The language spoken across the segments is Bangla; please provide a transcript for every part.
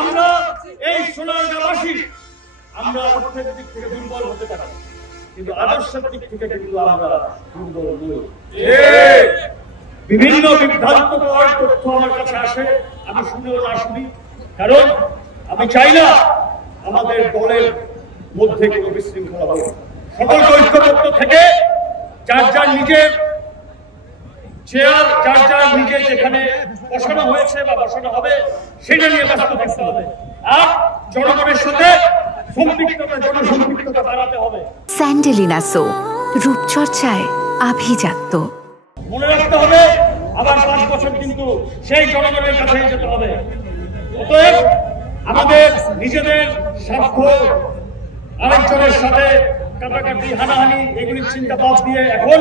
আমরা এই সোনারগাঁওবাসী আমরা অর্থের দিক থেকে দুর্বল হতে পারি, কিন্তু আদর্শের দিক থেকে কিন্তু আমরা দুর্বল নই। বিভিন্ন বিভ্রান্তকর তথ্য আমার কাছে আসে, আমি শুনেও না শুনি, কারণ আমি চাই না আমাদের দলের মধ্যে কোনো বিশৃঙ্খলা হোক। সকলকে ঐক্যবদ্ধ থেকে যার যার নিজের চেয়ার, যার যার নিজে যেখানে বসানো হয়েছে বা বসানো হবে সেটা নিয়ে ব্যস্ত থাকতে হবে, আর জনগণের সাথে সম্পৃক্ততা, জনসম্পৃক্ততা বাড়াতে হবে। স্যান্ডেলিনা সো, রূপচর্চায় আভিজাত্য। মনে রাখতে হবে আবার 5 বছর কিন্তু সেই জনগণের কাছে যেতে হবে। অতএব আমাদের নিজেদের স্বার্থ, আরেকজনের সাথে কাটাকাটি, হানাহানি, এগুলির চিন্তা বাদ দিয়ে এখন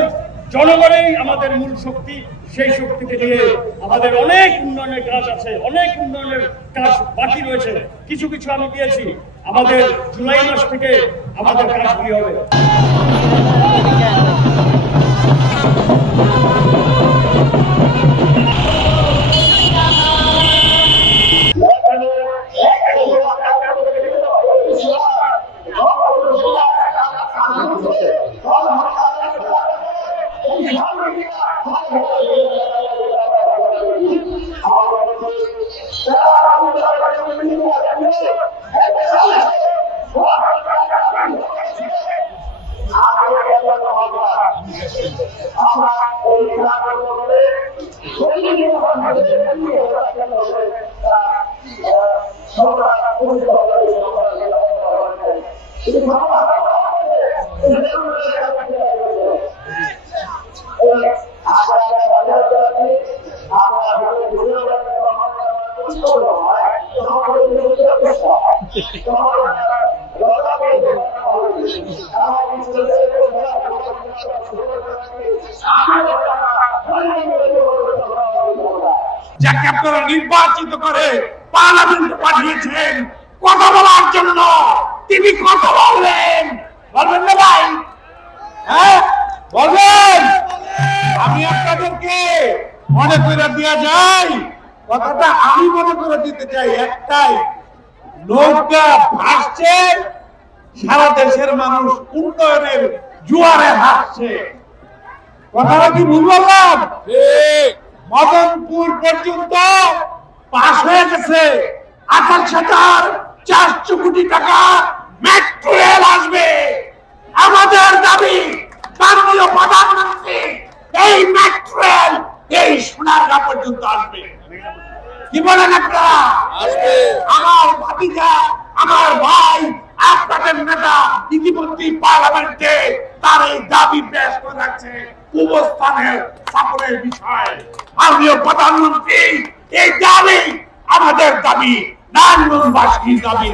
জনগণই আমাদের মূল শক্তি। সেই শক্তিকে নিয়ে আমাদের অনেক উন্নয়নের কাজ আছে, অনেক উন্নয়নের কাজ বাকি রয়েছে। কিছু কিছু আমি দিয়েছি, আমাদের জুলাই মাস থেকে আমাদের কাজগুলি হবে। যাকে আপনারা নির্বাচিত করে পার্লামেন্টে পাঠিয়েছেন কথা বলার জন্য, তিনি কথা বললেন, বলবেন না ভাই? হ্যাঁ বলবেন। আমি আপনাদেরকে মনে করে দেওয়া যায়, কথাটা আমি মনে করে দিতে চাই একটাই, নৌকা ভাসছে, সারা দেশের মানুষ উন্নয়নের জোয়ারে হাসছে। কথাটা কি ভুল বললাম? মদনপুর পর্যন্ত পাস হয়ে গেছে 28,400 কোটি টাকা মেট্রো রেল আসবে। আমাদের দাবি মাননীয় প্রধানমন্ত্রী এই মেট্রো রেল এই সোনারগাঁ পর্যন্ত আসবে। কি বলেন আপনারা? আমার ভাতিজা, আমার ভাই, আপনাদের নেতা ইতিমধ্যে পার্লামেন্টে তার এই দাবি পেশ করে রাখছে, অবস্থানের সাপোর্টের বিষয়। মাননীয় প্রধানমন্ত্রী এই দাবি আমাদের দাবি, নারায়ণগঞ্জবাসীর দাবি।